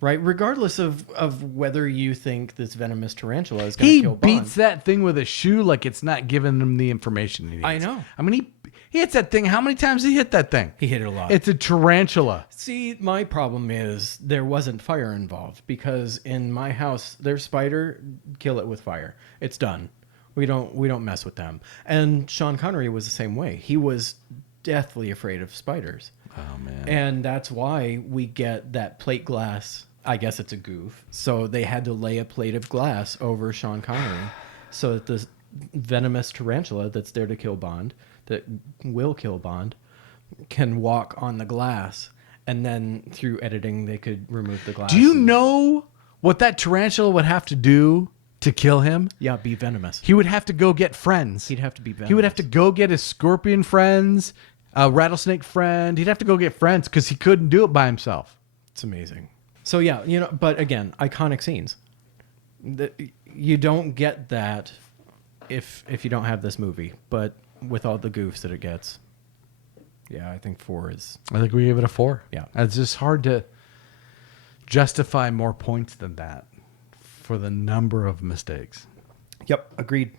Right, regardless of whether you think this venomous tarantula is going to kill Bond. He beats that thing with a shoe like it's not giving him the information he needs. I know. I mean, he hits that thing. How many times did he hit that thing? He hit it a lot. It's a tarantula. See, my problem is there wasn't fire involved because in my house, their spider, kill it with fire. It's done. We don't mess with them. And Sean Connery was the same way. He was deathly afraid of spiders. Oh man. And that's why we get that plate glass. I guess it's a goof. So they had to lay a plate of glass over Sean Connery so that this venomous tarantula that's there to kill Bond, that will kill Bond, can walk on the glass. And then through editing, they could remove the glass. Do you know what that tarantula would have to do to kill him? Yeah, be venomous. He would have to go get friends. He'd have to be venomous. He would have to go get his scorpion friends, a rattlesnake friend. He'd have to go get friends because he couldn't do it by himself. It's amazing. So yeah, but again, iconic scenes. You don't get that if you don't have this movie. But with all the goofs that it gets, yeah, I think 4 is. I think we give it a 4. Yeah, it's just hard to justify more points than that for the number of mistakes. Yep, agreed.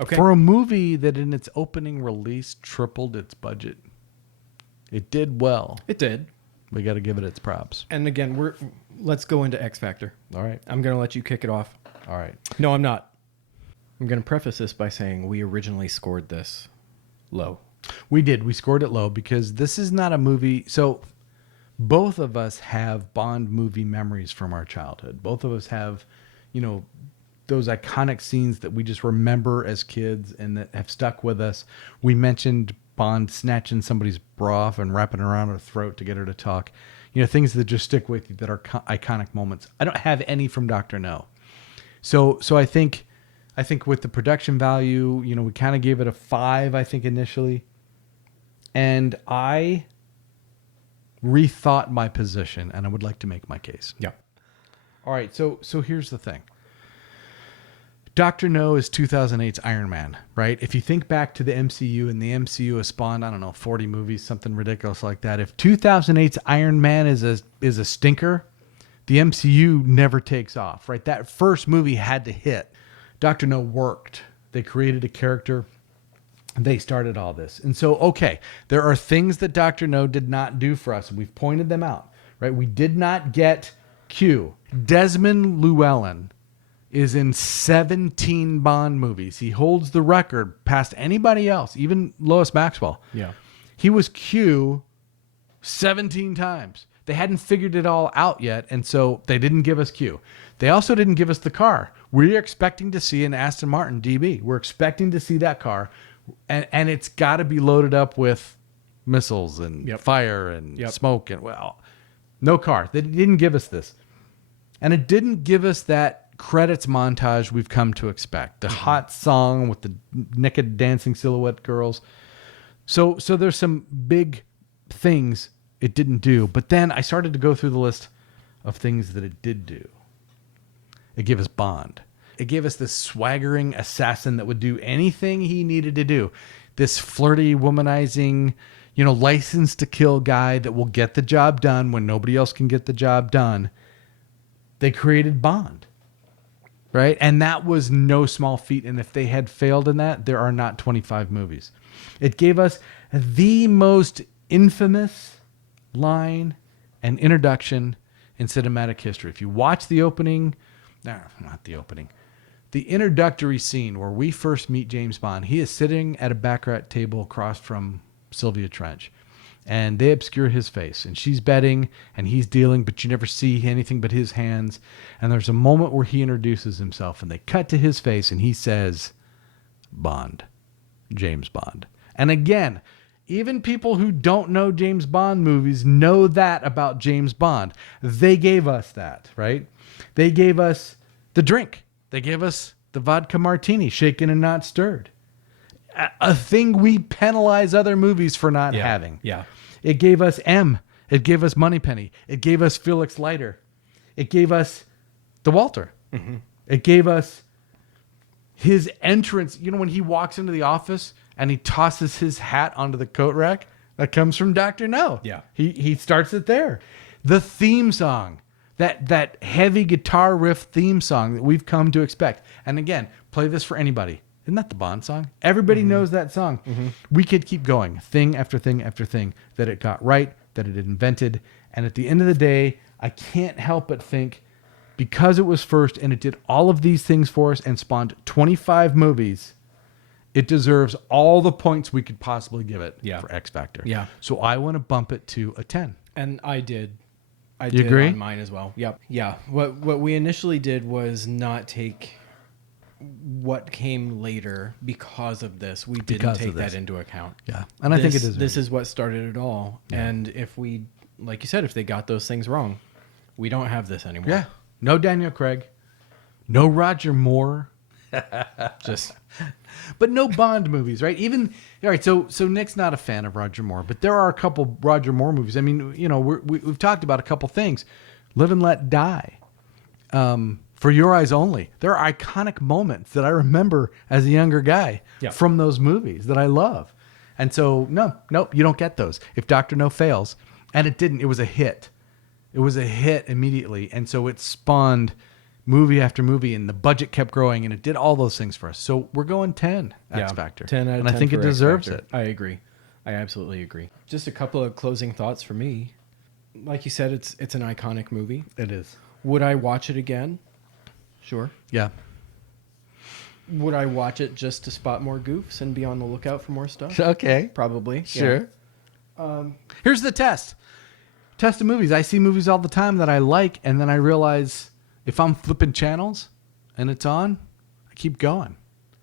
Okay. For a movie that in its opening release tripled its budget, it did well. It did. We got to give it its props. And again, let's go into X Factor. All right. I'm going to let you kick it off. All right. No, I'm not. I'm going to preface this by saying we originally scored this low. We did. We scored it low because this is not a movie. So both of us have Bond movie memories from our childhood. Both of us have, those iconic scenes that we just remember as kids and that have stuck with us. We mentioned Bond snatching somebody's bra off and wrapping it around her throat to get her to talk. Things that just stick with you that are iconic moments. I don't have any from Dr. No. So I think with the production value, we kind of gave it a 5, I think, initially. And I rethought my position, and I would like to make my case. Yeah. All right, so here's the thing. Dr. No is 2008's Iron Man, right? If you think back to the MCU, and the MCU has spawned, 40 movies, something ridiculous like that. If 2008's Iron Man is a stinker, the MCU never takes off, right? That first movie had to hit. Dr. No worked. They created a character. They started all this. And so, okay, there are things that Dr. No did not do for us, and we've pointed them out, right? We did not get Q. Desmond Llewellyn is in 17 Bond movies. He holds the record past anybody else, even Lois Maxwell. Yeah. He was Q 17 times. They hadn't figured it all out yet, and so they didn't give us Q. They also didn't give us the car. We're expecting to see an Aston Martin DB. We're expecting to see that car, and it's got to be loaded up with missiles and fire and smoke, and no car. They didn't give us this. And it didn't give us that credits montage we've come to expect. The hot song with the naked dancing silhouette girls. So there's some big things it didn't do. But then I started to go through the list of things that it did do. It gave us Bond. It gave us this swaggering assassin that would do anything he needed to do. This flirty, womanizing, license to kill guy that will get the job done when nobody else can get the job done. They created Bond, right? And that was no small feat. And if they had failed in that, there are not 25 movies. It gave us the most infamous line and introduction in cinematic history. If you watch the opening, not the opening, the introductory scene where we first meet James Bond, he is sitting at a baccarat table across from Sylvia Trench. And they obscure his face. And she's betting and he's dealing, but you never see anything but his hands. And there's a moment where he introduces himself and they cut to his face and he says, Bond. James Bond. And again, even people who don't know James Bond movies know that about James Bond. They gave us that, right? They gave us the drink. They gave us the vodka martini, shaken and not stirred. A thing we penalize other movies for not having. Yeah. It gave us M. It gave us Moneypenny. It gave us Felix Leiter. It gave us the Walter. Mm-hmm. It gave us his entrance. You know, when he walks into the office and he tosses his hat onto the coat rack, that comes from Dr. No. Yeah. He starts it there. The theme song, that heavy guitar riff theme song that we've come to expect. And again, play this for anybody. Isn't that the Bond song? Everybody knows that song. Mm-hmm. We could keep going, thing after thing after thing that it got right, that it invented. And at the end of the day, I can't help but think, because it was first and it did all of these things for us and spawned 25 movies, it deserves all the points we could possibly give it for X Factor. Yeah. So I want to bump it to a 10. And I did. I You did agree? on mine as well. Yep. Yeah. What we initially did was not take what came later because of this. We didn't take that into account. Yeah. And I think it is. This is what started it all. Yeah. And if we, like you said, if they got those things wrong, we don't have this anymore. Yeah. No Daniel Craig. No Roger Moore. Just... But no Bond movies, right? Even all right. So Nick's not a fan of Roger Moore, but there are a couple Roger Moore movies. I mean, you know, we've talked about a couple things. Live and Let Die. For Your Eyes Only. There are iconic moments that I remember as a younger guy from those movies that I love. And so nope, you don't get those. If Dr. No fails, and it didn't, it was a hit. It was a hit immediately, and so it spawned movie after movie, and the budget kept growing, and it did all those things for us. So we're going 10 X Factor. 10 out of 10. And I think it deserves it. I agree. I absolutely agree. Just a couple of closing thoughts for me. Like you said, it's an iconic movie. It is. Would I watch it again? Sure. Yeah. Would I watch it just to spot more goofs and be on the lookout for more stuff? Okay. Probably. Sure. Yeah. Here's the test. Test of movies. I see movies all the time that I like, and then I realize if I'm flipping channels and it's on, I keep going.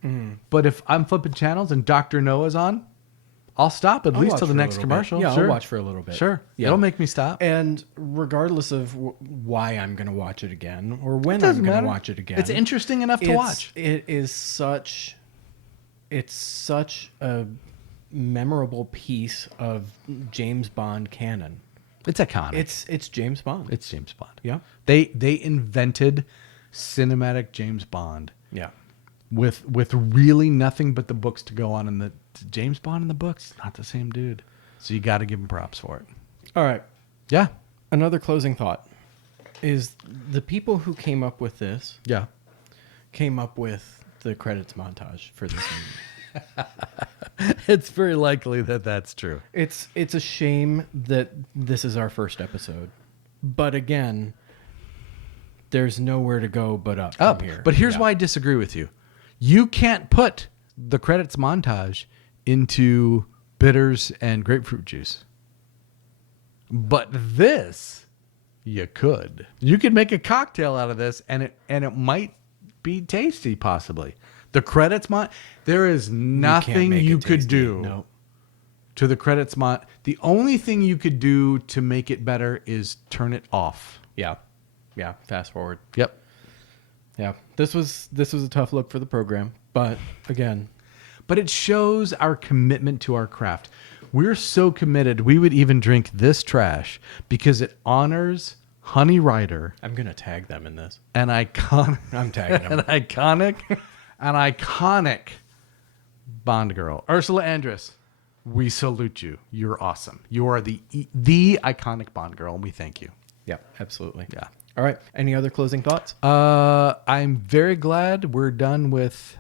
Mm. But if I'm flipping channels and Dr. Noah's on, I'll stop at least till the next commercial. Yeah, sure. I'll watch for a little bit. Sure. Yeah. It'll make me stop. And regardless of why I'm going to watch it again or when I'm going to watch it again. It's interesting enough to watch. It is such a memorable piece of James Bond canon. It's iconic. It's James Bond. It's James Bond. Yeah. They invented cinematic James Bond. Yeah. With really nothing but the books to go on, and the James Bond in the books, not the same dude. So you got to give him props for it. All right. Yeah. Another closing thought is the people who came up with this. Yeah. Came up with the credits montage for this movie. It's very likely that that's true. It's a shame that this is our first episode, but again, there's nowhere to go but up from here. But here's why I disagree with you. You can't put the credits montage into bitters and grapefruit juice. But this, you could. You could make a cocktail out of this, and it might be tasty, possibly. The credits there is nothing you could do to the credits The only thing you could do to make it better is turn it off. Yeah. Yeah. Fast forward. Yep. Yeah. This was a tough look for the program, but again. But it shows our commitment to our craft. We're so committed, we would even drink this trash because it honors Honey Rider. I'm going to tag them in this. I'm tagging them. An iconic Bond girl. Ursula Andress, we salute you. You're awesome. You are the iconic Bond girl, and we thank you. Yeah, absolutely. Yeah. All right. Any other closing thoughts? I'm very glad we're done with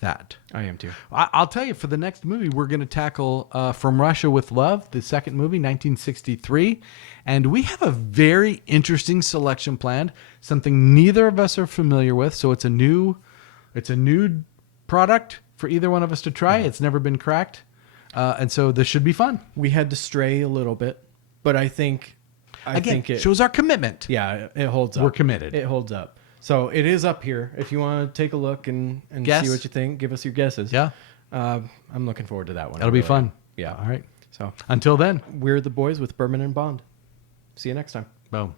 that. I am too. I'll tell you, for the next movie, we're going to tackle From Russia with Love, the second movie, 1963. And we have a very interesting selection planned, something neither of us are familiar with. So it's a new It's a new product for either one of us to try. It's never been cracked. And so this should be fun. We had to stray a little bit, but I think it shows our commitment. Yeah, it holds up. We're committed. It holds up. So it is up here. If you want to take a look and Guess. see what you think, give us your guesses. Yeah. I'm looking forward to that one. That'll be fun. Yeah. All right. So Until then. we're the boys with Bourbon and Bond. See you next time. Boom.